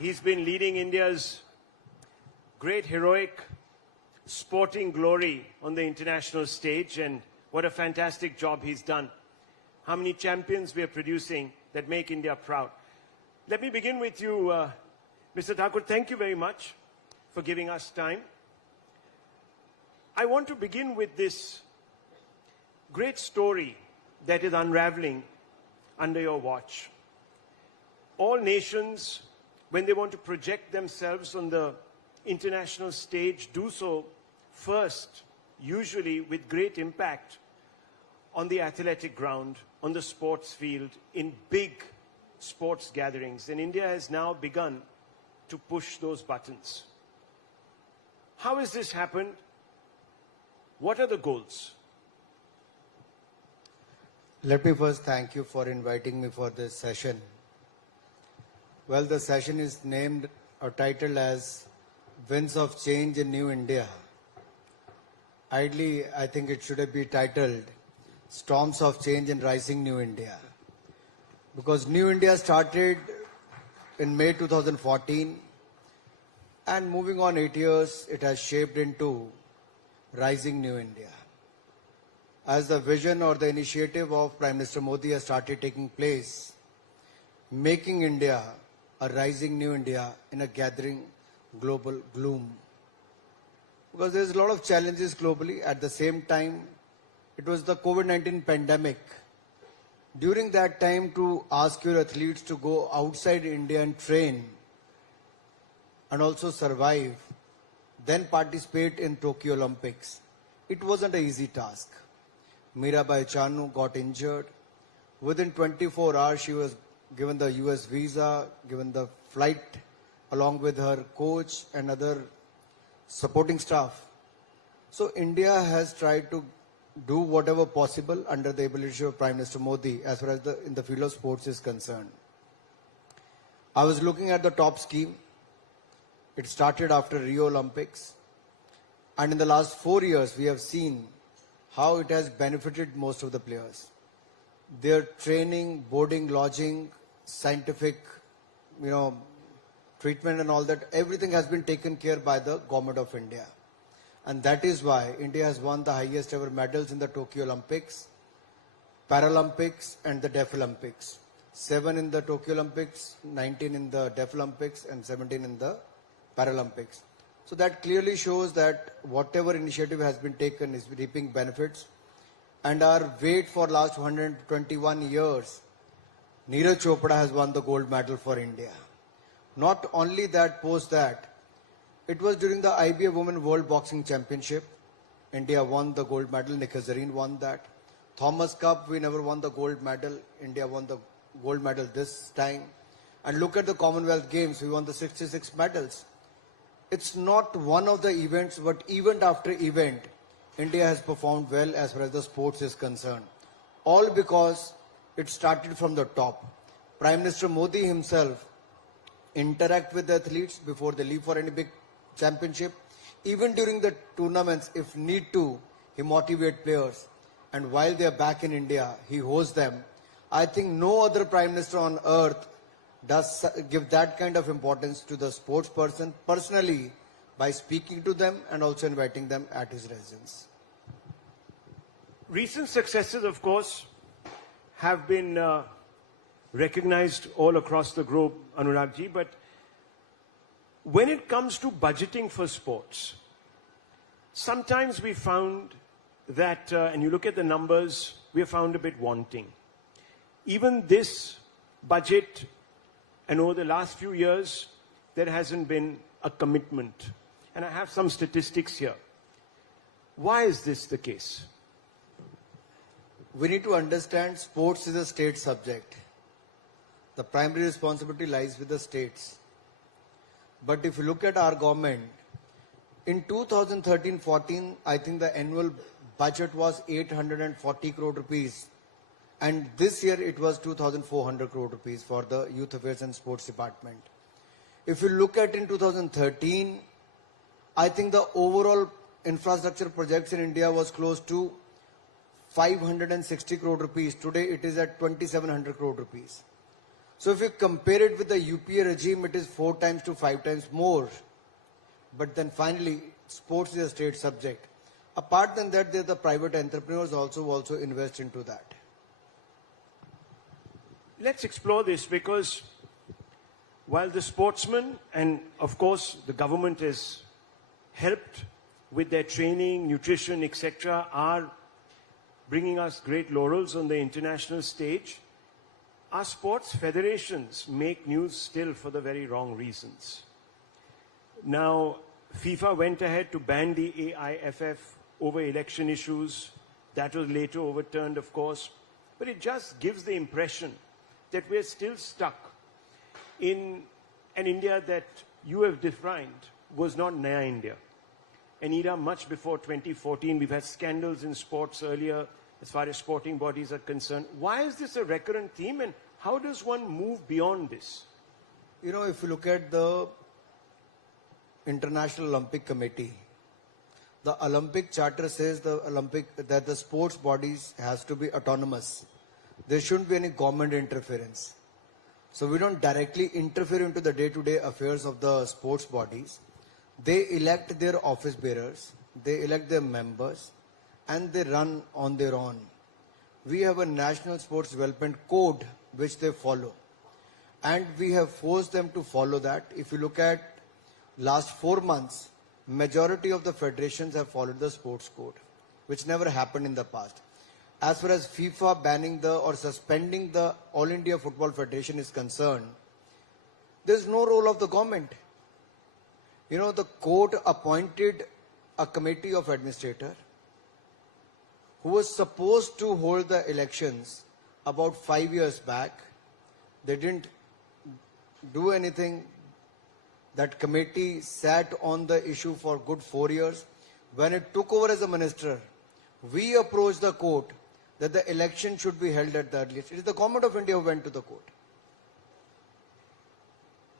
He's been leading India's great heroic sporting glory on the international stage, and what a fantastic job he's done. How many champions we are producing that make India proud. Let me begin with you, Mr. Thakur. Thank you very much for giving us time. I want to begin with this great story that is unraveling under your watch. All nations, when they want to project themselves on the international stage, do so first, usually with great impact on the athletic ground, on the sports field, in big sports gatherings. And India has now begun to push those buttons. How has this happened? What are the goals? Let me first thank you for inviting me for this session. Well, the session is named or titled as Winds of Change in New India. Ideally, I think it should be titled Storms of Change in Rising New India. Because New India started in May 2014, and moving on 8 years, it has shaped into Rising New India. As the vision or the initiative of Prime Minister Modi has started taking place, making India a rising new India in a gathering global gloom. Because there's a lot of challenges globally. At the same time, it was the COVID-19 pandemic. During that time, to ask your athletes to go outside India and train and also survive, then participate in Tokyo Olympics, it wasn't an easy task. Mirabai Chanu got injured. Within 24 hours, she was given the US visa, given the flight along with her coach and other supporting staff. So India has tried to do whatever possible under the ability of Prime Minister Modi as far as in the field of sports is concerned. I was looking at the top scheme. It started after Rio Olympics. And in the last 4 years, we have seen how it has benefited most of the players. Their training, boarding, lodging, scientific, treatment and all that, everything has been taken care by the government of India. And that is why India has won the highest ever medals in the Tokyo Olympics, Paralympics and the Deaf Olympics. 7 in the Tokyo Olympics, 19 in the Deaf Olympics and 17 in the Paralympics. So that clearly shows that whatever initiative has been taken is reaping benefits. And our wait for last 121 years, Neeraj Chopra has won the gold medal for India. Not only that, post that, it was during the IBA Women World Boxing Championship. India won the gold medal. Nikki Zareen won that. Thomas Cup, we never won the gold medal. India won the gold medal this time. And look at the Commonwealth Games, we won the 66 medals. It's not one of the events, but event after event, India has performed well as far as the sports is concerned. All because it started from the top. Prime Minister Modi himself interact with the athletes before they leave for any big championship. Even during the tournaments, if need to, he motivate players. And while they are back in India, he hosts them. I think no other Prime Minister on earth does give that kind of importance to the sports person personally by speaking to them and also inviting them at his residence. Recent successes, of course, have been recognized all across the globe, Anuragji, but when it comes to budgeting for sports, sometimes we found that, and you look at the numbers, we are found a bit wanting. Even this budget, and over the last few years, there hasn't been a commitment. And I have some statistics here. Why is this the case? We need to understand sports is a state subject. The primary responsibility lies with the states. But if you look at our government, in 2013-14, I think the annual budget was 840 crore rupees. And this year it was 2,400 crore rupees for the Youth Affairs and Sports Department. If you look at in 2013, I think the overall infrastructure projects in India was close to 560 crore rupees. Today it is at 2,700 crore rupees. So if you compare it with the UPA regime, it is 4 times to 5 times more. But then finally, sports is a state subject. Apart than that, there are the private entrepreneurs also invest into that. Let's explore this, because while the sportsmen and of course the government has helped with their training, nutrition, etc., are bringing us great laurels on the international stage, our sports federations make news still for the very wrong reasons. Now, FIFA went ahead to ban the AIFF over election issues. That was later overturned, of course. But it just gives the impression that we're still stuck in an India that you have defined was not Naya India. An era much before 2014. We've had scandals in sports earlier as far as sporting bodies are concerned. Why is this a recurrent theme, and how does one move beyond this? You know, if you look at the International Olympic Committee, the Olympic Charter says that the sports bodies has to be autonomous. There shouldn't be any government interference. So we don't directly interfere into the day-to-day affairs of the sports bodies. They elect their office bearers, they elect their members, and they run on their own. We have a National Sports Development Code which they follow. And we have forced them to follow that. If you look at last 4 months, majority of the federations have followed the sports code, which never happened in the past. As far as FIFA banning or suspending the All India Football Federation is concerned, there's no role of the government. You know, the court appointed a committee of administrators who was supposed to hold the elections about 5 years back. They didn't do anything. That committee sat on the issue for good 4 years. When it took over as a minister, we approached the court that the election should be held at the earliest. It is the government of India who went to the court.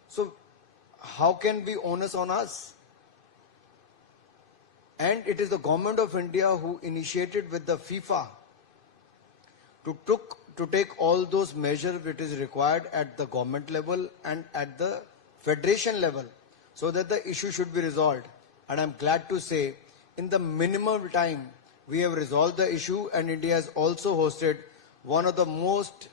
So how can be onus on us? And it is the government of India who initiated with the FIFA to take all those measures which is required at the government level and at the federation level, so that the issue should be resolved. And I'm glad to say, in the minimum time, we have resolved the issue, and India has also hosted one of the most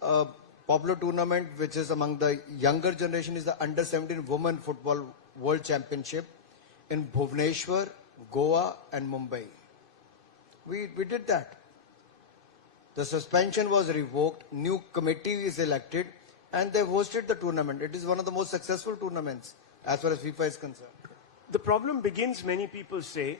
popular tournament, which is among the younger generation, is the Under-17 Women Football World Championship in Bhubaneswar, Goa and Mumbai. We did that. The suspension was revoked, new committee is elected, and they hosted the tournament. It is one of the most successful tournaments as far as FIFA is concerned. The problem begins, many people say,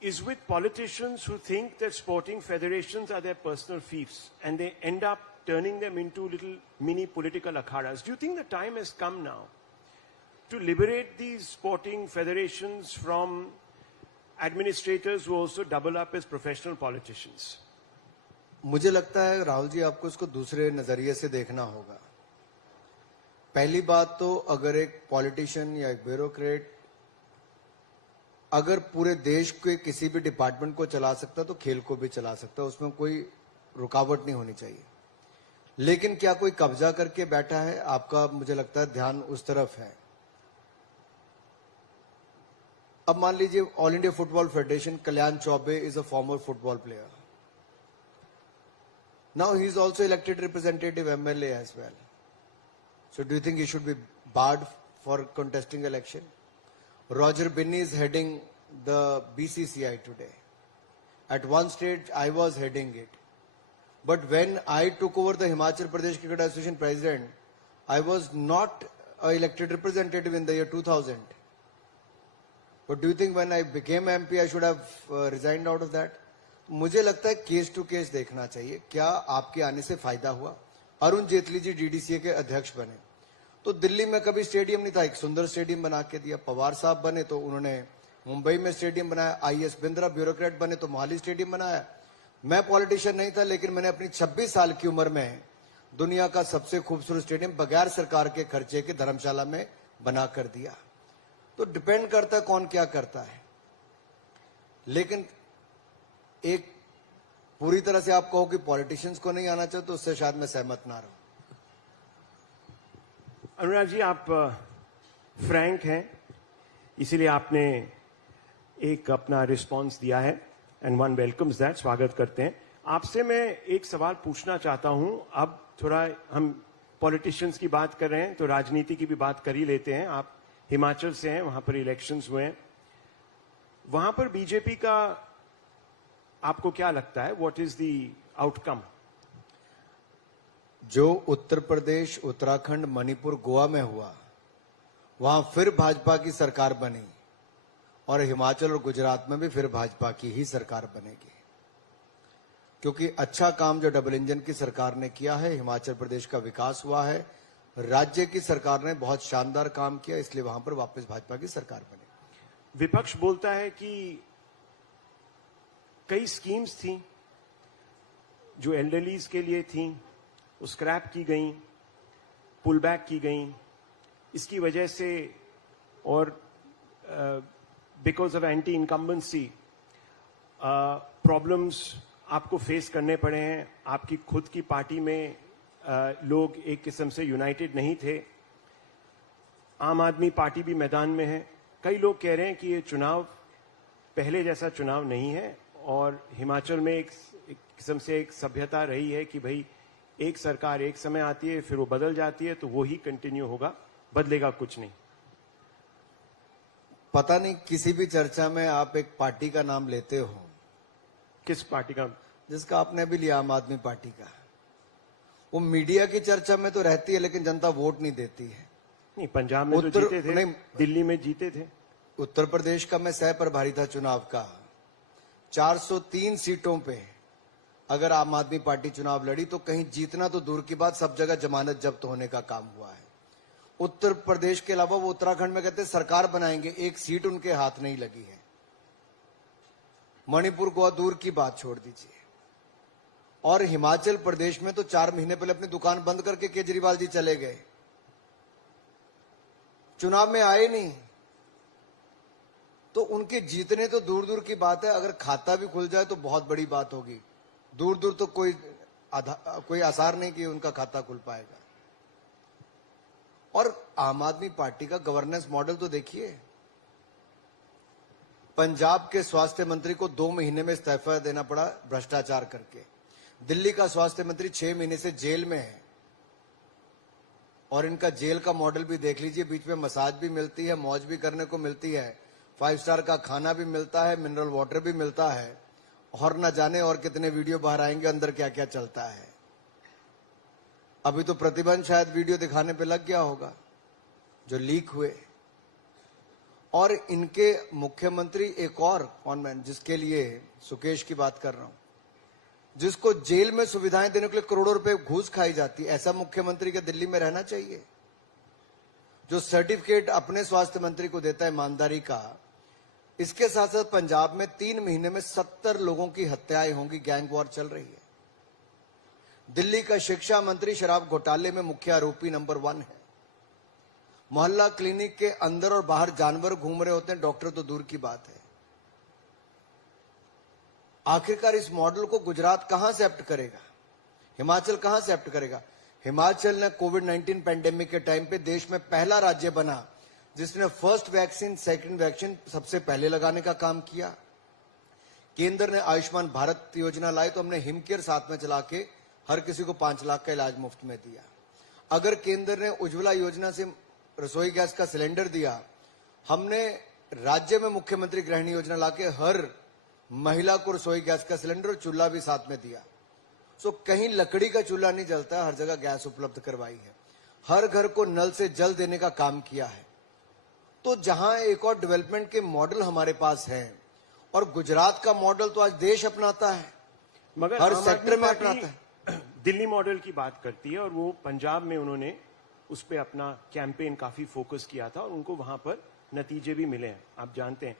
is with politicians who think that sporting federations are their personal fiefs, and they end up turning them into little mini political akhadas. Do you think the time has come now to liberate these sporting federations from administrators who also double up as professional politicians? मुझे लगता है राहुल जी, आपको इसको दूसरे नजरिए से देखना होगा. पहली बात तो, अगर एक पॉलिटिशियन या एक ब्यूरोक्रेट अगर पूरे देश के किसी भी डिपार्टमेंट को चला सकता तो खेल को भी चला सकता, उसमें कोई रुकावट नहीं होनी चाहिए. लेकिन क्या कोई कब्जा करके बैठा है? आपका मुझे लगता है ध्यान उस तरफ है. अब मान लीजिए all India football federation, Kalyan Choubey is a former football player. Now he is also elected representative MLA as well. So do you think he should be barred for contesting election? Roger Binney is heading the BCCI today. At one stage I was heading it. But when I took over the Himachal Pradesh Cricket Association president, I was not an elected representative in the year 2000. But do you think when I became MP I should have resigned out of that? मुझे लगता है case to case देखना चाहिए. क्या आपके आने से फायदा हुआ? अरुण जेटली जी डीडीसीए के अध्यक्ष बने तो दिल्ली में कभी स्टेडियम नहीं था, एक सुंदर स्टेडियम बना के दिया. पवार साहब बने तो उन्होंने मुंबई में स्टेडियम बनाया. आईएस बिंद्रा ब्यूरोक्रेट बने तो मोहाली स्टेडियम बनाया. मैं पॉलिटिशियन नहीं था, लेकिन मैंने अपनी 26 साल की उम्र में दुनिया का सबसे खूबसूरत स्टेडियम बगैर सरकार के खर्चे के धर्मशाला में बना कर दिया. तो डिपेंड करता है कौन क्या करता है. लेकिन एक पूरी तरह से आप कहो कि पॉलिटिशियंस को नहीं आना चाहिए, तो उससे शायद मैं सहमत ना रहूं. अनुराग जी, आप फ्रैंक हैं, इसीलिए आपने एक अपना रिस्पांस दिया है एंड वन वेलकम्स दैट, स्वागत करते हैं। आपसे मैं एक सवाल पूछना चाहता हूं। अब थोड़ा हम पॉलिटिशियंस की बात कर रहे हैं तो राजनीति की भी बात कर ही लेते हैं। आप हिमाचल से हैं, वहां पर इलेक्शंस हुए हैं, वहां पर बीजेपी का आपको क्या लगता है, व्हाट इज द आउटकम? जो उत्तर प्रदेश, उत्तराखंड, मणिपुर, गोवा में हुआ, वहां फिर भाजपा की सरकार बनी और हिमाचल और गुजरात में भी फिर भाजपा की ही सरकार बनेगी, क्योंकि अच्छा काम जो डबल इंजन की सरकार ने किया है, हिमाचल प्रदेश का विकास हुआ है, राज्य की सरकार ने बहुत शानदार काम किया, इसलिए वहां पर वापस भाजपा की सरकार बनी। विपक्ष बोलता है कि कई स्कीम्स थी जो एल्डरलीज के लिए थी, वो स्क्रैप की गई, पुल बैक की गई, इसकी वजह से, और because of anti incumbency problems आपको फेस करने पड़े हैं। आपकी खुद की पार्टी में लोग एक किस्म से यूनाइटेड नहीं थे। आम आदमी पार्टी भी मैदान में है। कई लोग कह रहे हैं कि ये चुनाव पहले जैसा चुनाव नहीं है और हिमाचल में एक किस्म से एक सभ्यता रही है कि भाई एक सरकार एक समय आती है, फिर वो बदल जाती है, तो वो ही कंटिन्यू होगा, बदलेगा कुछ नहीं। पता नहीं किसी भी चर्चा में आप एक पार्टी का नाम लेते हो, किस पार्टी का? जिसका आपने अभी लिया, आम आदमी पार्टी का। वो मीडिया की चर्चा में तो रहती है, लेकिन जनता वोट नहीं देती है। नहीं, पंजाब में तो जीते थे, नहीं, दिल्ली में जीते थे। उत्तर प्रदेश का मैं सह प्रभारी था चुनाव का। 403 सीटों पे अगर आम आदमी पार्टी चुनाव लड़ी तो कहीं जीतना तो दूर की बात, सब जगह जमानत जब्त होने का काम हुआ है। उत्तर प्रदेश के अलावा वो उत्तराखंड में कहते सरकार बनाएंगे, एक सीट उनके हाथ नहीं लगी है। मणिपुर गोवा दूर की बात छोड़ दीजिए। और हिमाचल प्रदेश में तो 4 महीने पहले अपनी दुकान बंद करके केजरीवाल जी चले गए, चुनाव में आए नहीं। तो उनके जीतने तो दूर दूर की बात है, अगर खाता भी खुल जाए तो बहुत बड़ी बात होगी। दूर दूर तो कोई आसार नहीं कि उनका खाता खुल पाएगा। और आम आदमी पार्टी का गवर्नेंस मॉडल तो देखिए। पंजाब के स्वास्थ्य मंत्री को 2 महीने में इस्तीफा देना पड़ा भ्रष्टाचार करके। दिल्ली का स्वास्थ्य मंत्री 6 महीने से जेल में है। और इनका जेल का मॉडल भी देख लीजिए, बीच में मसाज भी मिलती है, मौज भी करने को मिलती है, 5 स्टार का खाना भी मिलता है, मिनरल वाटर भी मिलता है, और न जाने और कितने वीडियो बाहर आएंगे अंदर क्या क्या चलता है। अभी तो प्रतिबंध शायद वीडियो दिखाने पे लग गया होगा जो लीक हुए। और इनके मुख्यमंत्री एक और कौन, मैं जिसके लिए सुकेश की बात कर रहा हूं, जिसको जेल में सुविधाएं देने के लिए करोड़ों रुपए घूस खाई जाती है, ऐसा मुख्यमंत्री के दिल्ली में रहना चाहिए? जो सर्टिफिकेट अपने स्वास्थ्य मंत्री को देता है ईमानदारी का। इसके साथ साथ पंजाब में 3 महीने में 70 लोगों की हत्याएं होंगी, गैंग वॉर चल रही है। दिल्ली का शिक्षा मंत्री शराब घोटाले में मुख्य आरोपी नंबर 1 है। मोहल्ला क्लिनिक के अंदर और बाहर जानवर घूम रहे होते हैं, डॉक्टर तो दूर की बात है। आखिरकार इस मॉडल को गुजरात कहां से एक्ट करेगा, हिमाचल कहां से एक्ट करेगा? हिमाचल ने कोविड-19 पैंडेमिक के टाइम पे देश में पहला राज्य बना जिसने फर्स्ट वैक्सीन, सेकंड वैक्सीन सबसे पहले लगाने का काम किया। केंद्र ने आयुष्मान भारत योजना लाई तो हमने हिमकेयर साथ में चला के हर किसी को 5 लाख का इलाज मुफ्त में दिया। अगर केंद्र ने उज्ज्वला योजना से रसोई गैस का सिलेंडर दिया, हमने राज्य में मुख्यमंत्री गृहिणी योजना लाके हर महिला को रसोई गैस का सिलेंडर और चूल्हा भी साथ में दिया। सो कहीं लकड़ी का चूल्हा नहीं जलता, हर जगह गैस उपलब्ध करवाई है। हर घर को नल से जल देने का काम किया है। तो जहां एक और डेवलपमेंट के मॉडल हमारे पास हैं, और गुजरात का मॉडल तो आज देश अपनाता है, मगर हर सेक्टर में अपनाता है। दिल्ली मॉडल की बात करती है और वो पंजाब में उन्होंने उस पर अपना कैंपेन काफी फोकस किया था और उनको वहां पर नतीजे भी मिले हैं, आप जानते हैं।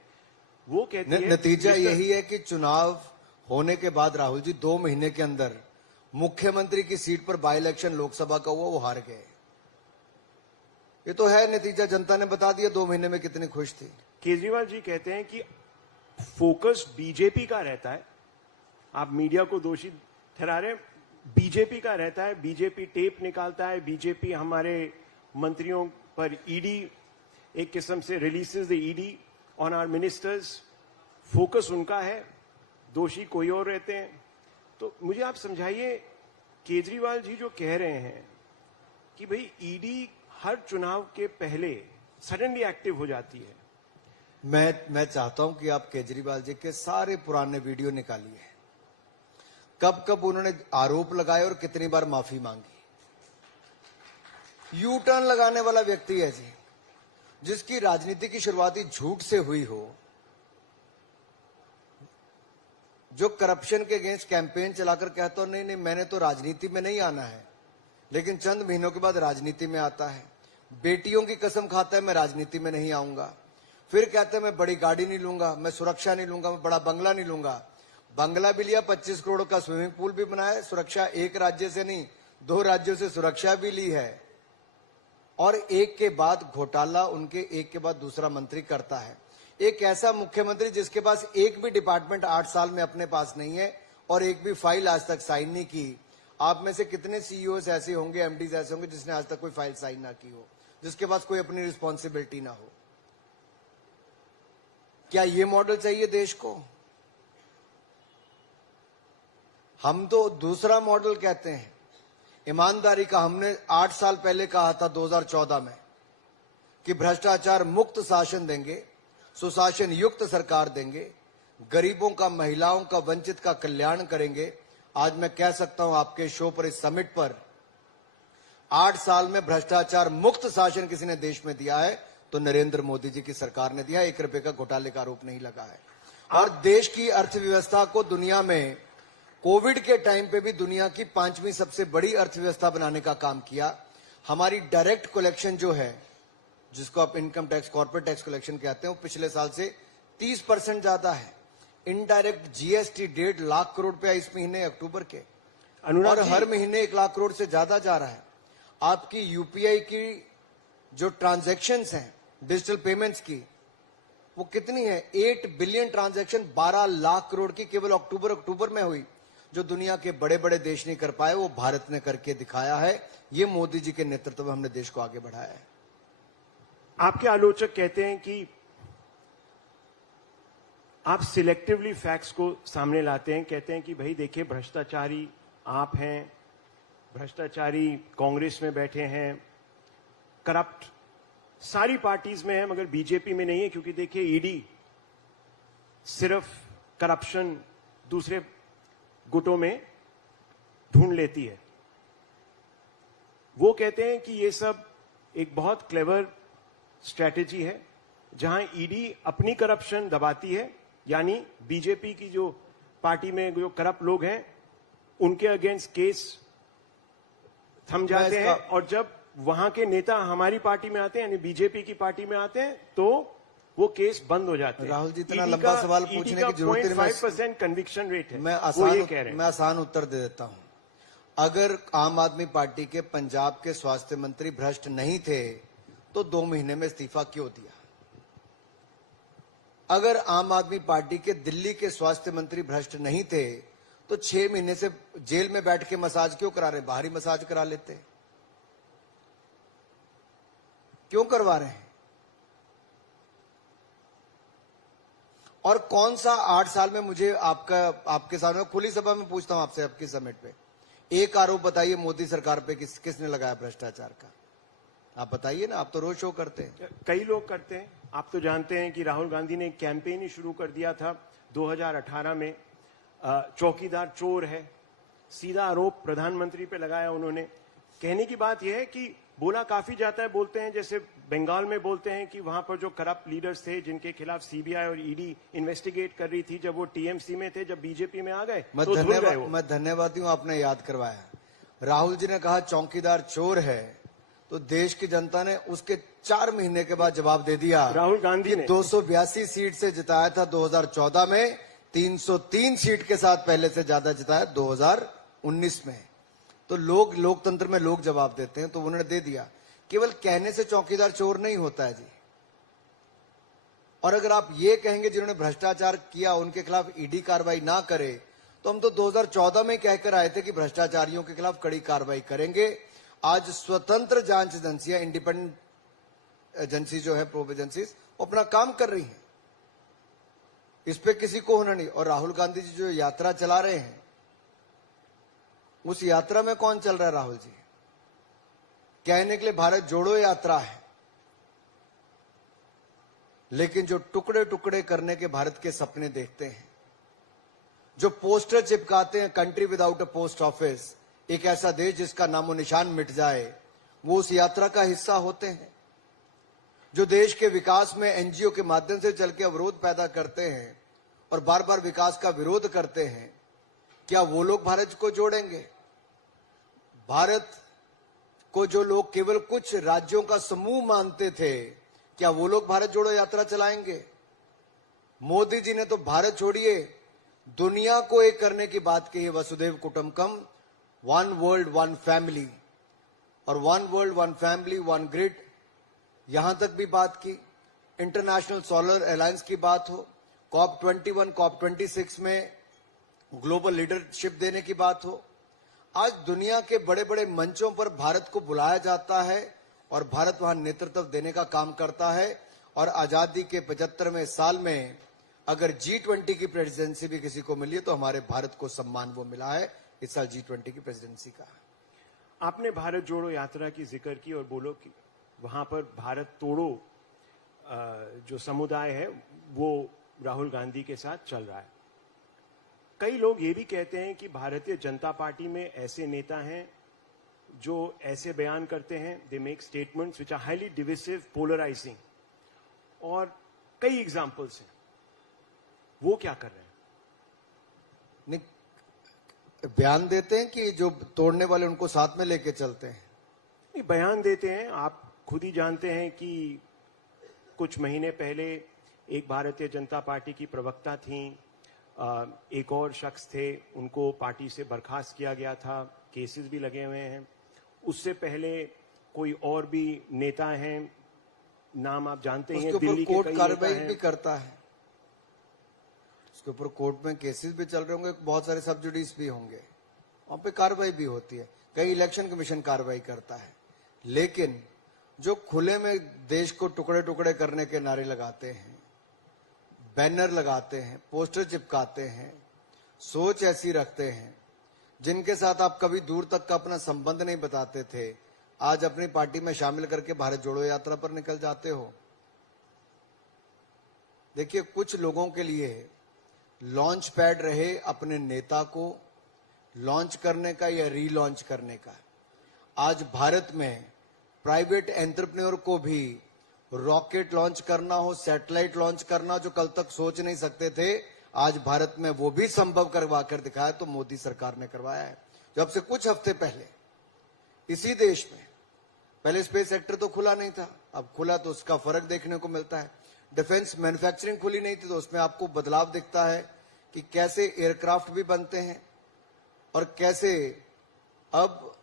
वो कहती है नतीजा यही है कि चुनाव होने के बाद राहुल जी 2 महीने के अंदर मुख्यमंत्री की सीट पर बाई इलेक्शन लोकसभा का हुआ, वो हार गए। ये तो है नतीजा, जनता ने बता दिया 2 महीने में कितनी खुश थी। केजरीवाल जी कहते हैं कि फोकस बीजेपी का रहता है, आप मीडिया को दोषी ठहरा रहे हैं, बीजेपी का रहता है, बीजेपी टेप निकालता है, बीजेपी हमारे मंत्रियों पर ईडी एक किस्म से releases the ED on our ministers, focus उनका है, दोषी कोई और रहते हैं। तो मुझे आप समझाइए, केजरीवाल जी जो कह रहे हैं कि भाई ईडी हर चुनाव के पहले सडनली एक्टिव हो जाती है। मैं चाहता हूं कि आप केजरीवाल जी के सारे पुराने वीडियो निकालिए, कब कब उन्होंने आरोप लगाए और कितनी बार माफी मांगी। यू टर्न लगाने वाला व्यक्ति है जी, जिसकी राजनीति की शुरुआती झूठ से हुई हो, जो करप्शन के अगेंस्ट कैंपेन चलाकर कहता हो नहीं नहीं मैंने तो राजनीति में नहीं आना है, लेकिन चंद महीनों के बाद राजनीति में आता है। बेटियों की कसम खाता है मैं राजनीति में नहीं आऊंगा, फिर कहता है मैं बड़ी गाड़ी नहीं लूंगा, मैं सुरक्षा नहीं लूंगा, मैं बड़ा बंगला नहीं लूंगा। बंगला भी लिया, 25 करोड़ का स्विमिंग पूल भी बनाया, सुरक्षा एक राज्य से नहीं 2 राज्यों से सुरक्षा भी ली है, और एक के बाद घोटाला उनके एक के बाद दूसरा मंत्री करता है। एक ऐसा मुख्यमंत्री जिसके पास एक भी डिपार्टमेंट 8 साल में अपने पास नहीं है और एक भी फाइल आज तक साइन नहीं की। आप में से कितने सीईओ ऐसे होंगे, एमडीज ऐसे होंगे जिसने आज तक कोई फाइल साइन ना की हो, जिसके पास कोई अपनी रिस्पॉन्सिबिलिटी ना हो? क्या ये मॉडल चाहिए देश को? हम तो दूसरा मॉडल कहते हैं, ईमानदारी का। हमने 8 साल पहले कहा था 2014 में कि भ्रष्टाचार मुक्त शासन देंगे, सुशासन युक्त सरकार देंगे, गरीबों का, महिलाओं का, वंचित का कल्याण करेंगे। आज मैं कह सकता हूं आपके शो पर, इस समिट पर, 8 साल में भ्रष्टाचार मुक्त शासन किसी ने देश में दिया है तो नरेंद्र मोदी जी की सरकार ने दिया। 1 रुपए का घोटाले का आरोप नहीं लगा है। और देश की अर्थव्यवस्था को दुनिया में कोविड के टाइम पे भी दुनिया की 5वीं सबसे बड़ी अर्थव्यवस्था बनाने का काम किया। हमारी डायरेक्ट कलेक्शन जो है, जिसको आप income tax, corporate tax collection कहते हैं, वो पिछले साल से 30% ज्यादा है। इनडायरेक्ट जीएसटी 1.5 लाख करोड़ रुपया इस महीने अक्टूबर के, और हर महीने 1 लाख करोड़ से ज्यादा जा रहा है। आपकी यूपीआई की जो ट्रांजैक्शंस हैं डिजिटल पेमेंट्स की, वो कितनी है? 8 बिलियन ट्रांजैक्शन 12 लाख करोड़ की केवल अक्टूबर में हुई। जो दुनिया के बड़े बड़े देश नहीं कर पाए वो भारत ने करके दिखाया है। ये मोदी जी के नेतृत्व में हमने देश को आगे बढ़ाया है। आपके आलोचक कहते हैं कि आप सिलेक्टिवली फैक्ट्स को सामने लाते हैं। कहते हैं कि भाई देखिए, भ्रष्टाचारी आप हैं, भ्रष्टाचारी कांग्रेस में बैठे हैं, करप्ट सारी पार्टीज में है मगर बीजेपी में नहीं है, क्योंकि देखिए ईडी सिर्फ करप्शन दूसरे गुटों में ढूंढ लेती है। वो कहते हैं कि ये सब एक बहुत क्लेवर स्ट्रैटेजी है, जहां ईडी अपनी करप्शन दबाती है, यानी बीजेपी की जो पार्टी में जो करप्ट लोग हैं उनके अगेंस्ट केस थम जाते हैं, और जब वहां के नेता हमारी पार्टी में आते हैं, यानी बीजेपी की पार्टी में आते हैं, तो वो केस बंद हो जाते हैं। राहुल जी, इतना लंबा सवाल पूछने की जरूरत नहीं। 5% कन्विक्शन रेट है। मैं आसान उत्तर दे देता हूं। अगर आम आदमी पार्टी के पंजाब के स्वास्थ्य मंत्री भ्रष्ट नहीं थे तो 2 महीने में इस्तीफा क्यों दिया? अगर आम आदमी पार्टी के दिल्ली के स्वास्थ्य मंत्री भ्रष्ट नहीं थे तो 6 महीने से जेल में बैठ के मसाज क्यों करा रहे? बाहरी मसाज करा लेते। क्यों करवा रहे हैं? और कौन सा 8 साल में, मुझे आपके सामने खुली सभा में पूछता हूं आपसे, आपके समिट पे एक आरोप बताइए मोदी सरकार पे किसने लगाया भ्रष्टाचार का? आप बताइए ना, आप तो रोज शो करते हैं। कई लोग करते हैं। आप तो जानते हैं कि राहुल गांधी ने एक कैंपेन ही शुरू कर दिया था 2018 में, चौकीदार चोर है, सीधा आरोप प्रधानमंत्री पे लगाया उन्होंने। कहने की बात यह है कि बोला काफी जाता है, बोलते हैं जैसे बंगाल में बोलते हैं कि वहां पर जो करप्ट लीडर्स थे जिनके खिलाफ सीबीआई और ईडी इन्वेस्टिगेट कर रही थी, जब वो टीएमसी में थे, जब बीजेपी में आ गए तो धुल गए वो। मैं धन्यवादी हूं, आपने याद करवाया। राहुल जी ने कहा चौकीदार चोर है, तो देश की जनता ने उसके 4 महीने के बाद जवाब दे दिया। राहुल गांधी ने 282 सीट से जिताया था 2014 में, 303 सीट के साथ पहले से ज्यादा जिताया 2019 में। तो लोकतंत्र में लोग जवाब देते हैं, तो उन्होंने दे दिया। केवल कहने से चौकीदार चोर नहीं होता है जी। और अगर आप ये कहेंगे जिन्होंने भ्रष्टाचार किया उनके खिलाफ ईडी कार्रवाई ना करे, तो हम तो 2014 में कहकर आए थे कि भ्रष्टाचारियों के खिलाफ कड़ी कार्रवाई करेंगे। आज स्वतंत्र जांच एजेंसियां, इंडिपेंडेंट एजेंसी जो है, प्रोब एजेंसीज, अपना काम कर रही हैं। इस पे किसी को होना नहीं। और राहुल गांधी जी जो यात्रा चला रहे हैं, उस यात्रा में कौन चल रहा है? राहुल जी कहने के लिए भारत जोड़ो यात्रा है, लेकिन जो टुकड़े टुकड़े करने के भारत के सपने देखते हैं, जो पोस्टर चिपकाते हैं country without a post office, एक ऐसा देश जिसका नामो निशान मिट जाए, वो उस यात्रा का हिस्सा होते हैं। जो देश के विकास में एनजीओ के माध्यम से चल के अवरोध पैदा करते हैं और बार बार विकास का विरोध करते हैं, क्या वो लोग भारत को जोड़ेंगे? भारत को जो लोग केवल कुछ राज्यों का समूह मानते थे, क्या वो लोग भारत जोड़ो यात्रा चलाएंगे? मोदी जी ने तो भारत छोड़िए, दुनिया को एक करने की बात कही है। वसुधैव कुटुंबकम, वन वर्ल्ड वन फैमिली, और one world one family one grid, यहां तक भी बात की। इंटरनेशनल सोलर अलायंस की बात हो, COP 21, COP 26 में ग्लोबल लीडरशिप देने की बात हो, आज दुनिया के बड़े बड़े मंचों पर भारत को बुलाया जाता है और भारत वहां नेतृत्व देने का काम करता है। और आजादी के 75वें साल में अगर G20 की प्रेसिडेंसी भी किसी को मिली है, तो हमारे भारत को सम्मान वो मिला है इस साल G20 की प्रेसिडेंसी का। आपने भारत जोड़ो यात्रा की जिक्र की और बोलो कि वहां पर भारत तोड़ो जो समुदाय है वो राहुल गांधी के साथ चल रहा है। कई लोग ये भी कहते हैं कि भारतीय जनता पार्टी में ऐसे नेता हैं जो ऐसे बयान करते हैं, they make statements which are highly divisive, polarising, और कई एग्जांपल्स हैं। वो क्या कर रहे हैं? बयान देते हैं कि जो तोड़ने वाले उनको साथ में लेके चलते हैं? नहीं, बयान देते हैं। आप खुद ही जानते हैं कि कुछ महीने पहले एक भारतीय जनता पार्टी की प्रवक्ता थी, एक और शख्स थे, उनको पार्टी से बर्खास्त किया गया था, केसेस भी लगे हुए हैं। उससे पहले कोई और भी नेता हैं, नाम आप जानते हैं, दिल्ली के कोर्ट कई कार्रवाई नेता भी हैं। करता है, उसके ऊपर कोर्ट में केसेस भी चल रहे होंगे, बहुत सारे सब जुडिस भी होंगे, वहां पे कार्रवाई भी होती है। कई इलेक्शन कमीशन कार्रवाई करता है। लेकिन जो खुले में देश को टुकड़े टुकड़े करने के नारे लगाते हैं, बैनर लगाते हैं, पोस्टर चिपकाते हैं, सोच ऐसी रखते हैं, जिनके साथ आप कभी दूर तक का अपना संबंध नहीं बताते थे, आज अपनी पार्टी में शामिल करके भारत जोड़ो यात्रा पर निकल जाते हो। देखिए, कुछ लोगों के लिए लॉन्च पैड रहे अपने नेता को लॉन्च करने का या रीलॉन्च करने का। आज भारत में प्राइवेट एंटरप्रेन्योर को भी रॉकेट लॉन्च करना हो, सैटेलाइट लॉन्च करना, जो कल तक सोच नहीं सकते थे, आज भारत में वो भी संभव करवा कर दिखाया, तो मोदी सरकार ने करवाया है। जब से कुछ हफ्ते पहले इसी देश में, पहले स्पेस सेक्टर तो खुला नहीं था, अब खुला तो उसका फर्क देखने को मिलता है। डिफेंस मैन्युफैक्चरिंग खुली नहीं थी, तो उसमें आपको बदलाव दिखता है कि कैसे एयरक्राफ्ट भी बनते हैं और कैसे अब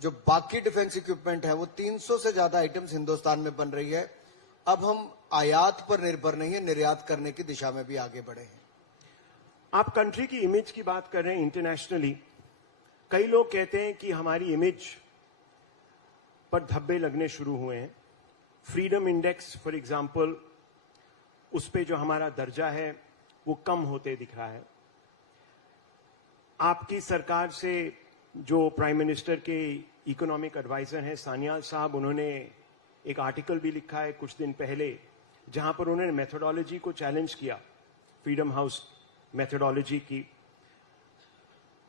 जो बाकी डिफेंस इक्विपमेंट है वो 300 से ज्यादा आइटम्स हिंदुस्तान में बन रही है। अब हम आयात पर निर्भर नहीं है, निर्यात करने की दिशा में भी आगे बढ़े हैं। आप कंट्री की इमेज की बात कर रहे हैं इंटरनेशनली। कई लोग कहते हैं कि हमारी इमेज पर धब्बे लगने शुरू हुए हैं। फ्रीडम इंडेक्स फॉर एग्जांपल, उस पे जो हमारा दर्जा है वो कम होते दिख रहा है। आपकी सरकार से जो प्राइम मिनिस्टर के इकोनॉमिक एडवाइजर हैं सान्याल साहब, उन्होंने एक आर्टिकल भी लिखा है कुछ दिन पहले, जहां पर उन्होंने मेथोडोलॉजी को चैलेंज किया, फ्रीडम हाउस मेथोडोलॉजी की।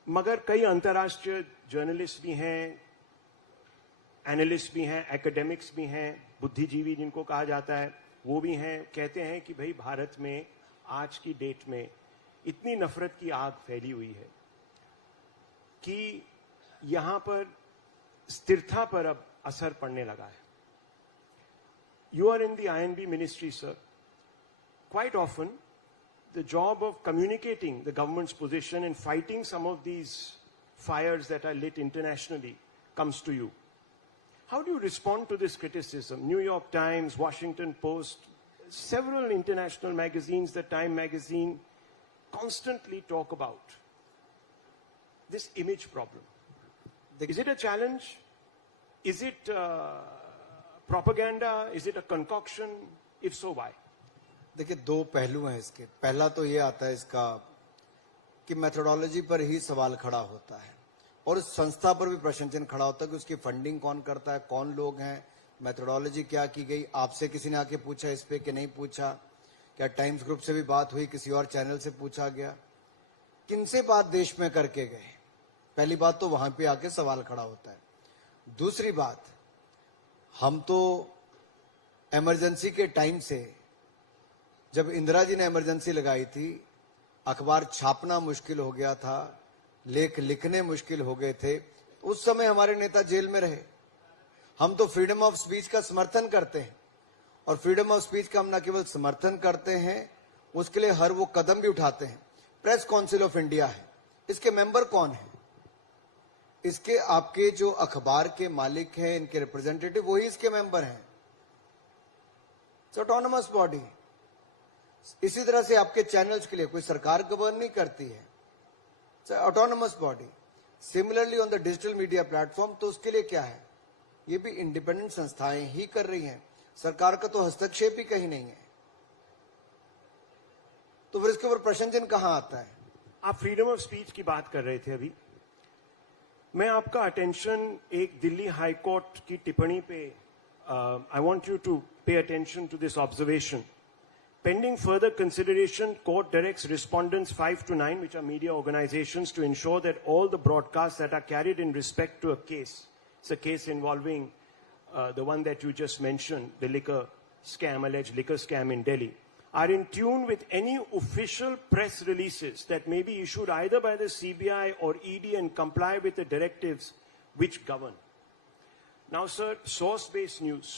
मगर कई अंतर्राष्ट्रीय जर्नलिस्ट भी हैं, एनालिस्ट भी हैं, एकेडमिक्स भी हैं, बुद्धिजीवी जिनको कहा जाता है, वो भी हैं, कहते हैं कि भाई भारत में आज की डेट में इतनी नफरत की आग फैली हुई है कि यहां पर स्थिरता पर अब असर पड़ने लगा है। You are in the INB ministry, sir. Quite often, the job of communicating the government's position and fighting some of these fires that are lit internationally comes to you. How do you respond to this criticism? New York Times, Washington Post, several international magazines, the Time magazine, constantly talk about this image problem. Is it a challenge? Is it propaganda? Is it a concoction? If so, why? देखिए, दो पहलू हैं इसके। पहला तो ये आता है इसका कि मेथोडोलॉजी पर ही सवाल खड़ा होता है और उस संस्था पर भी प्रश्न चिन्ह खड़ा होता है कि उसकी फंडिंग कौन करता है, कौन लोग हैं, मेथोडोलॉजी क्या की गई। आपसे किसी ने आके पूछा इस पे कि नहीं पूछा? क्या टाइम्स ग्रुप से भी बात हुई, किसी और चैनल से पूछा गया? किनसे बात देश में करके गए? पहली बात तो वहां पे आके सवाल खड़ा होता है। दूसरी बात, हम तो इमरजेंसी के टाइम से, जब इंदिरा जी ने इमरजेंसी लगाई थी, अखबार छापना मुश्किल हो गया था, लेख लिखने मुश्किल हो गए थे, उस समय हमारे नेता जेल में रहे। हम तो फ्रीडम ऑफ स्पीच का समर्थन करते हैं और फ्रीडम ऑफ स्पीच का हम न केवल समर्थन करते हैं, उसके लिए हर वो कदम भी उठाते हैं। प्रेस काउंसिल ऑफ इंडिया है, इसके मेंबर कौन है? इसके आपके जो अखबार के मालिक हैं, इनके रिप्रेजेंटेटिव, वही इसके मेंबर हैं। Autonomous body. इसी तरह से आपके चैनल्स के लिए कोई सरकार गवर्न नहीं करती है, autonomous body. Similarly on the digital media platform, तो उसके लिए क्या है? ये भी इंडिपेंडेंट संस्थाएं ही कर रही हैं, सरकार का तो हस्तक्षेप ही कहीं नहीं है। तो फिर इसके ऊपर प्रश्न चिन्ह कहां आता है? आप फ्रीडम ऑफ स्पीच की बात कर रहे थे अभी। मैं आपका अटेंशन एक दिल्ली हाई कोर्ट की टिप्पणी पे, I want you to pay attention to this observation. Pending further consideration, court directs respondents 5 to 9, which are media organizations, to ensure that all the broadcasts that are carried in respect to a case, it's a case involving the one that you just mentioned, the liquor scam, alleged liquor scam in Delhi, are in tune with any official press releases that may be issued either by the CBI or ED and comply with the directives which govern. Now, sir, source-based news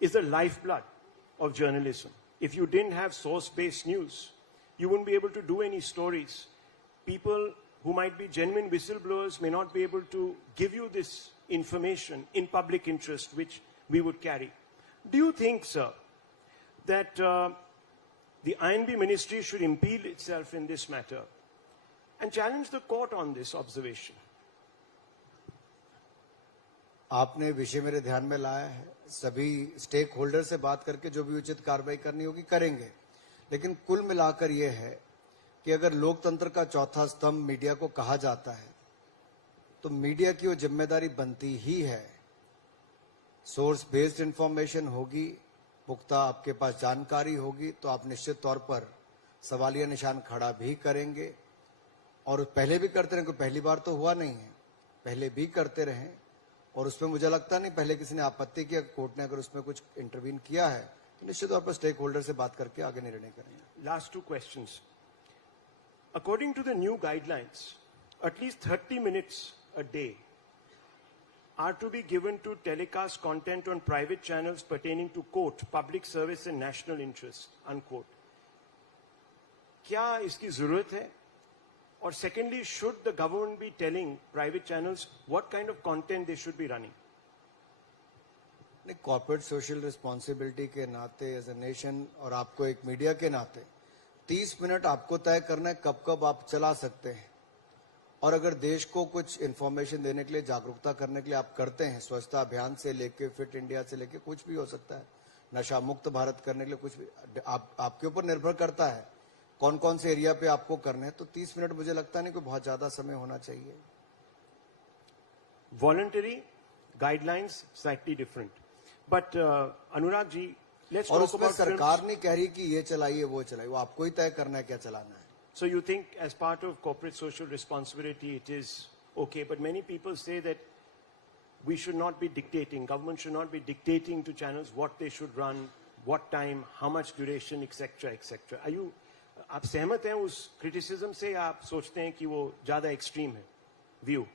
is the lifeblood of journalism. If you didn't have source-based news, you wouldn't be able to do any stories. People who might be genuine whistleblowers may not be able to give you this information in public interest, which we would carry. Do you think, sir, that the INB ministry should impede itself in this matter and challenge the court on this observation? आपने विषय मेरे ध्यान में लाया है। सभी stake holder से बात करके जो भी उचित कार्रवाई करनी होगी करेंगे, लेकिन कुल मिलाकर यह है कि अगर लोकतंत्र का चौथा स्तंभ मीडिया को कहा जाता है, तो मीडिया की वो जिम्मेदारी बनती ही है। सोर्स बेस्ड इंफॉर्मेशन होगी, पुख्ता आपके पास जानकारी होगी, तो आप निश्चित तौर पर सवालिया निशान खड़ा भी करेंगे। और पहले भी करते रहे, कोई पहली बार तो हुआ नहीं है, पहले भी करते रहे। और उसमें मुझे लगता नहीं पहले किसी ने आपत्ति किया, कोर्ट ने अगर उसमें कुछ इंटरवीन किया है तो निश्चित तौर पर स्टेक होल्डर से बात करके आगे निर्णय करेंगे। Last two questions. According to the new guidelines, at least 30 minutes a day are to be given to telecast content on private channels pertaining to, quote, public service and national interest, unquote. क्या इसकी जरूरत है? Or secondly, should the government be telling private channels what kind of content they should be running? Corporate social responsibility के नाते as a nation और आपको एक media के नाते 30 मिनट आपको तय करना है कब कब आप चला सकते हैं। और अगर देश को कुछ इंफॉर्मेशन देने के लिए, जागरूकता करने के लिए आप करते हैं, स्वच्छता अभियान से लेके फिट इंडिया से लेके कुछ भी हो सकता है, नशा मुक्त भारत करने के लिए कुछ भी, आपके ऊपर निर्भर करता है कौन कौन से एरिया पे आपको करने हैं। तो 30 मिनट मुझे लगता नहीं कि बहुत ज्यादा समय होना चाहिए। Voluntary guidelines slightly different, but Anurag ji, let's और talk उसमें about सरकार films. नहीं कह रही कि ये चलाइए वो चलाइए, वो आपको ही तय करना है क्या चलाना है। So you think as part of corporate social responsibility it is okay, but many people say that we should not be dictating, government should not be dictating to channels what they should run, what time, how much duration, etc., etc. Are you, आप सहमत हैं उस criticism से, या आप सोचते हैं कि वो ज्यादा एक्सट्रीम है व्यू?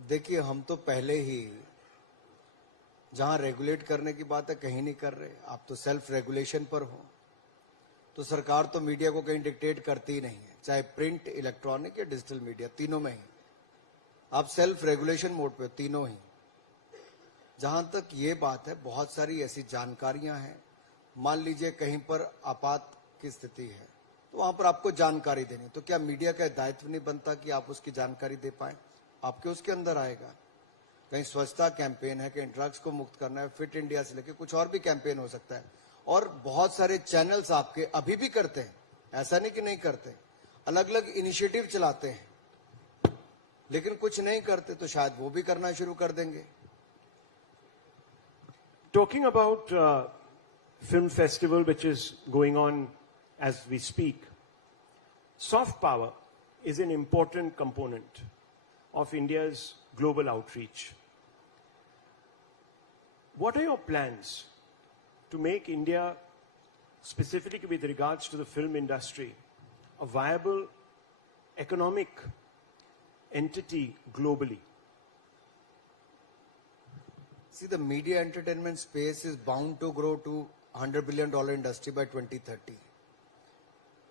देखिए, हम तो पहले ही जहां रेगुलेट करने की बात है कहीं नहीं कर रहे। आप तो सेल्फ रेगुलेशन पर हो, तो सरकार तो मीडिया को कहीं डिक्टेट करती ही नहीं है, चाहे प्रिंट, इलेक्ट्रॉनिक या डिजिटल मीडिया, तीनों में ही आप सेल्फ रेगुलेशन मोड पे हो, तीनों ही। जहां तक ये बात है, बहुत सारी ऐसी जानकारियां हैं, मान लीजिए कहीं पर आपात की स्थिति है तो वहां पर आपको जानकारी देनी, तो क्या मीडिया का दायित्व नहीं बनता कि आप उसकी जानकारी दे पाए? आपके उसके अंदर आएगा। कहीं स्वच्छता कैंपेन है, कहीं ड्रग्स को मुक्त करना है, फिट इंडिया से लेके कुछ और भी कैंपेन हो सकता है। और बहुत सारे चैनल्स आपके अभी भी करते हैं, ऐसा नहीं कि नहीं करते, अलग अलग इनिशिएटिव चलाते हैं, लेकिन कुछ नहीं करते, तो शायद वो भी करना शुरू कर देंगे। Talking about film festival which is going on as we speak, soft power is an important component of India's global outreach. What are your plans to make India, specifically with regards to the film industry, a viable economic entity globally? See, the media entertainment space is bound to grow to $100 billion industry by 2030.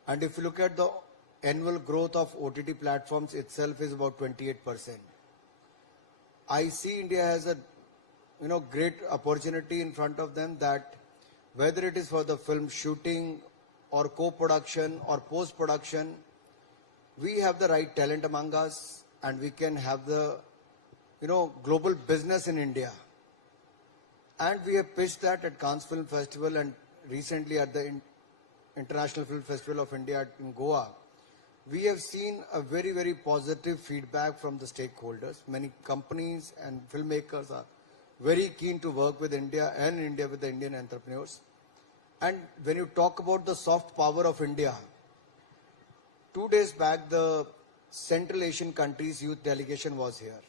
And if you look at the annual growth of OTT platforms itself is about 28%. I see India has a great opportunity in front of them, that whether it is for the film shooting or co-production or post-production, we have the right talent among us, and we can have the global business in India. And we have pitched that at Cannes Film Festival and recently at the International Film Festival of India in Goa. We have seen a very, very positive feedback from the stakeholders. Many companies and filmmakers are very keen to work with India and India with the Indian entrepreneurs. And when you talk about the soft power of India, 2 days back the Central Asian countries youth delegation was here.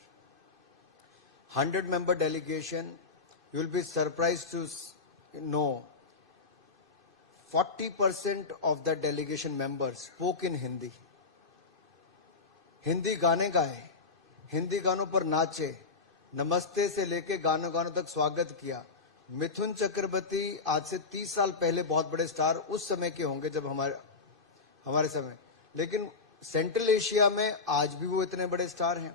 100-member delegation. You will be surprised to know 40% of the delegation members spoke in Hindi. Hindi गाने गाए, हिंदी गानों पर नाचे, नमस्ते से लेके गानों गानों तक स्वागत किया। मिथुन चक्रवर्ती आज से 30 साल पहले बहुत बड़े स्टार उस समय के होंगे जब हमारे समय, लेकिन सेंट्रल एशिया में आज भी वो इतने बड़े स्टार हैं।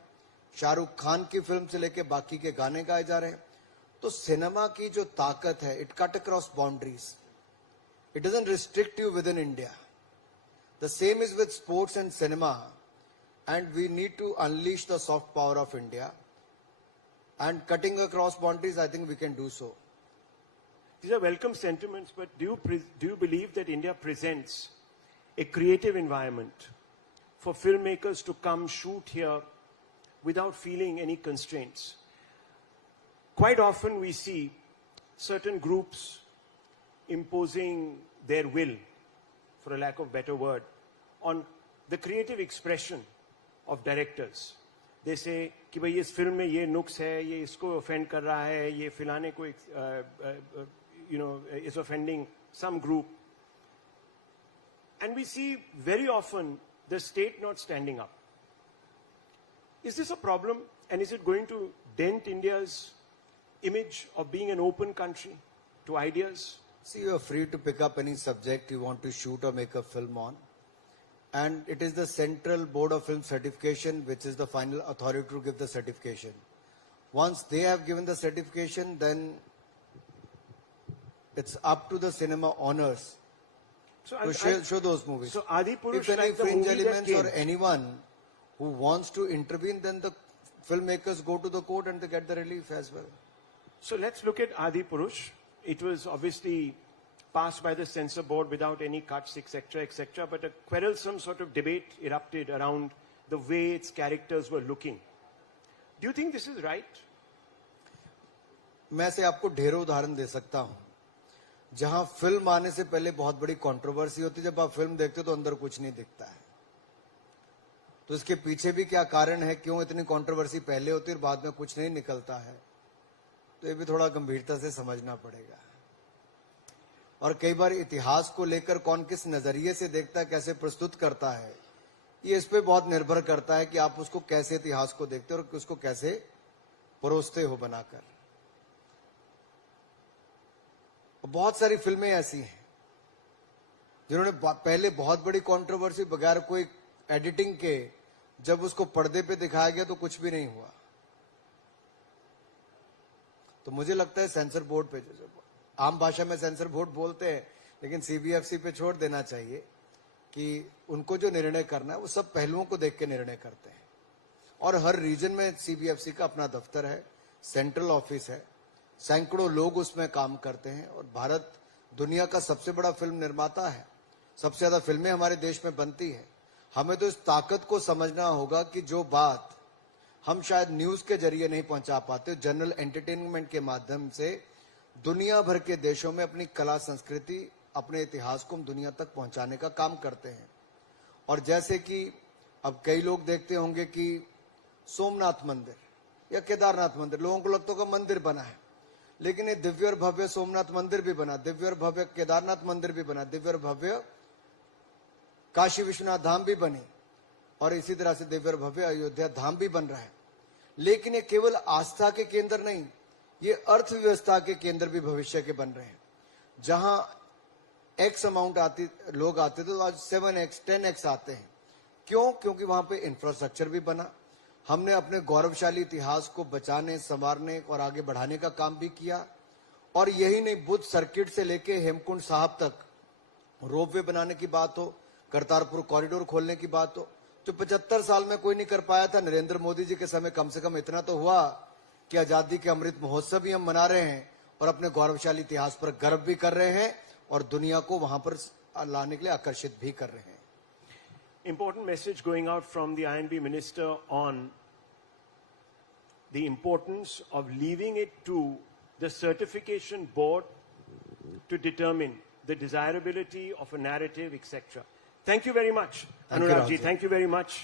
शाहरुख खान की फिल्म से लेके बाकी के गाने गाए जा रहे हैं। तो सिनेमा की जो ताकत है, it cut across boundaries, it doesn't restrict you with in India. The same is with sports and cinema, and we need to unleash the soft power of India, and cutting across boundaries, I think we can do so. These are welcome sentiments, but do you believe that India presents a creative environment for filmmakers to come shoot here without feeling any constraints? Quite often we see certain groups imposing their will, for a lack of better word, on the creative expression of directors. They say कि भाई इस film में ये नुक्स है, ये इसको offend कर रहा है, ये फिलाने को is offending some group. And we see very often the state not standing up. Is this a problem, and is it going to dent India's image of being an open country to ideas? See, you are free to pick up any subject you want to shoot or make a film on. And it is the Central Board of Film Certification which is the final authority to give the certification. Once they have given the certification, then it's up to the cinema owners to show those movies. So Adipurush, if any like the fringe movie that elements came, or anyone who wants to intervene, then the filmmakers go to the court and they get the relief as well. So let's look at Adipurush. It was obviously passed by the censor board without any cuts, etc., etc., but a quarrelsome sort of debate erupted around the way its characters were looking. Do you think this is right? मैं से आपको ढेरों उदाहरण दे सकता हूं जहां film आने से पहले बहुत बड़ी कंट्रोवर्सी होती है, जब आप फिल्म देखते हो तो अंदर कुछ नहीं दिखता है। तो इसके पीछे भी क्या कारण है, क्यों इतनी कंट्रोवर्सी पहले होती है और बाद में कुछ नहीं निकलता है, तो ये भी थोड़ा गंभीरता से समझना पड़ेगा। और कई बार इतिहास को लेकर कौन किस नजरिए से देखता है, कैसे प्रस्तुत करता है, ये इस पे बहुत निर्भर करता है कि आप उसको कैसे इतिहास को देखते हो और उसको कैसे परोसते हो बनाकर। बहुत सारी फिल्में ऐसी हैं जिन्होंने पहले बहुत बड़ी कंट्रोवर्सी बगैर कोई एडिटिंग के जब उसको पर्दे पे दिखाया गया तो कुछ भी नहीं हुआ। तो मुझे लगता है सेंसर बोर्ड पे, आम भाषा में सेंसर बोर्ड बोलते हैं, लेकिन सीबीएफसी पे छोड़ देना चाहिए कि उनको जो निर्णय करना है वो सब पहलुओं को देख के निर्णय करते हैं। और हर रीजन में सीबीएफसी का अपना दफ्तर है, सेंट्रल ऑफिस है, सैकड़ों लोग उसमें काम करते हैं और भारत दुनिया का सबसे बड़ा फिल्म निर्माता है। सबसे ज्यादा फिल्में हमारे देश में बनती है। हमें तो इस ताकत को समझना होगा कि जो बात हम शायद न्यूज के जरिए नहीं पहुंचा पाते, जनरल एंटरटेनमेंट के माध्यम से दुनिया भर के देशों में अपनी कला संस्कृति, अपने इतिहास को हम दुनिया तक पहुंचाने का काम करते हैं। और जैसे कि अब कई लोग देखते होंगे कि सोमनाथ मंदिर या केदारनाथ मंदिर, लोगों को लगता होगा मंदिर बना है, लेकिन ये दिव्य और भव्य सोमनाथ मंदिर भी बना, दिव्य और भव्य केदारनाथ मंदिर भी बना, दिव्य और भव्य काशी विश्वनाथ धाम भी बनी, और इसी तरह से दिव्य और भव्य अयोध्या धाम भी बन रहा है। लेकिन ये केवल आस्था के केंद्र नहीं, ये अर्थव्यवस्था के केंद्र भी भविष्य के बन रहे हैं। जहां एक्स अमाउंट लोग आते थे, तो आज 7x 10x आते हैं। क्यों? क्योंकि वहां पे इंफ्रास्ट्रक्चर भी बना। हमने अपने गौरवशाली इतिहास को बचाने, संवारने और आगे बढ़ाने का काम भी किया। और यही नहीं, बुद्ध सर्किट से लेके हेमकुंड साहब तक रोपवे बनाने की बात हो, करतारपुर कॉरिडोर खोलने की बात हो, जो 75 साल में कोई नहीं कर पाया था, नरेंद्र मोदी जी के समय कम से कम इतना तो हुआ कि आजादी के अमृत महोत्सव भी हम मना रहे हैं और अपने गौरवशाली इतिहास पर गर्व भी कर रहे हैं और दुनिया को वहां पर लाने के लिए आकर्षित भी कर रहे हैं। Important message going out from the INB minister on the importance of leaving it to the certification board to determine the desirability of a narrative, etc. Thank you very much, Thank you, Anurag ji. Raj. Thank you very much.